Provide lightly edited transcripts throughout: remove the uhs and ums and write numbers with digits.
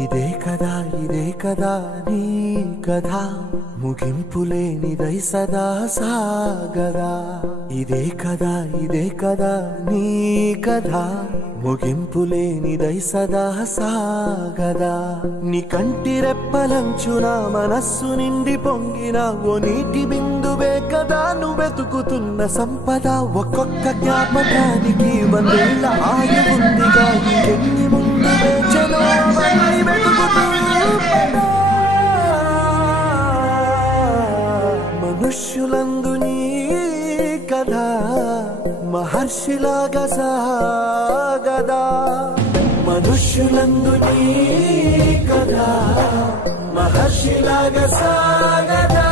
ఇదే కదా నీ కథ ముగింపులేనిదై సదా సాగదా ఇదే కదా నీ కథ ముగింపులేనిదై సదా సాగదా నీ కంటి రెప్పలంచున మనస్సు నిండి పొంగిన ఓ నీటి బిందువే కదా నువ్వెతుకుతున్న సంపద ఒక్కొక్క జ్ఞాపకానికి వందేళ్ల ఆయువుందిగా ఎన్ని ముందు వేచనో అవన్నీ వెతుకుతూ మనుష్యులందు నీ కథ మహర్షిలాగా సాగదా మనుష్యులందు నీ కథ మహర్షిలాగా సాగదా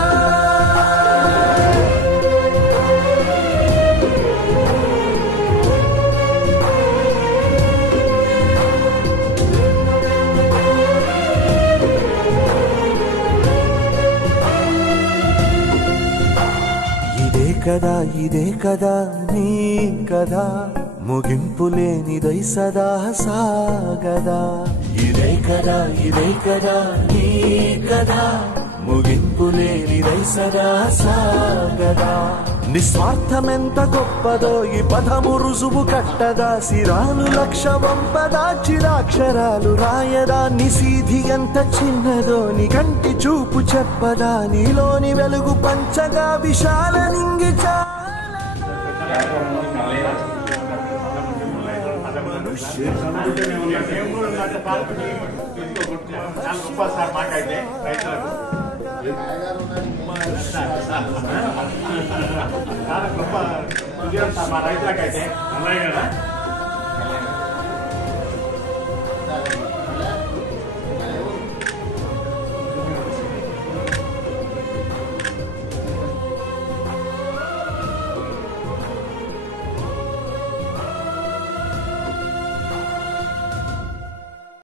ఇదే కదా నీ కథ ముగింపులేనిదై సదా సాగదా ఇదే కదా నీ కథ ముగింపులేనిదై సదా సాగదా నిస్వార్థమెంత గొప్పదో ఈ పదము రుజువు కట్టదా సిరాలు లక్ష వంపదా చిరాక్షరాలు రాయదా నిసీధి ఎంత చిన్నదో నీ కంటి చూపు చెప్పదా నీలోని వెలుగు పంచగా విశాల నింగి చాలా గొప్ప రైతులకైతే అన్నాయి కదా.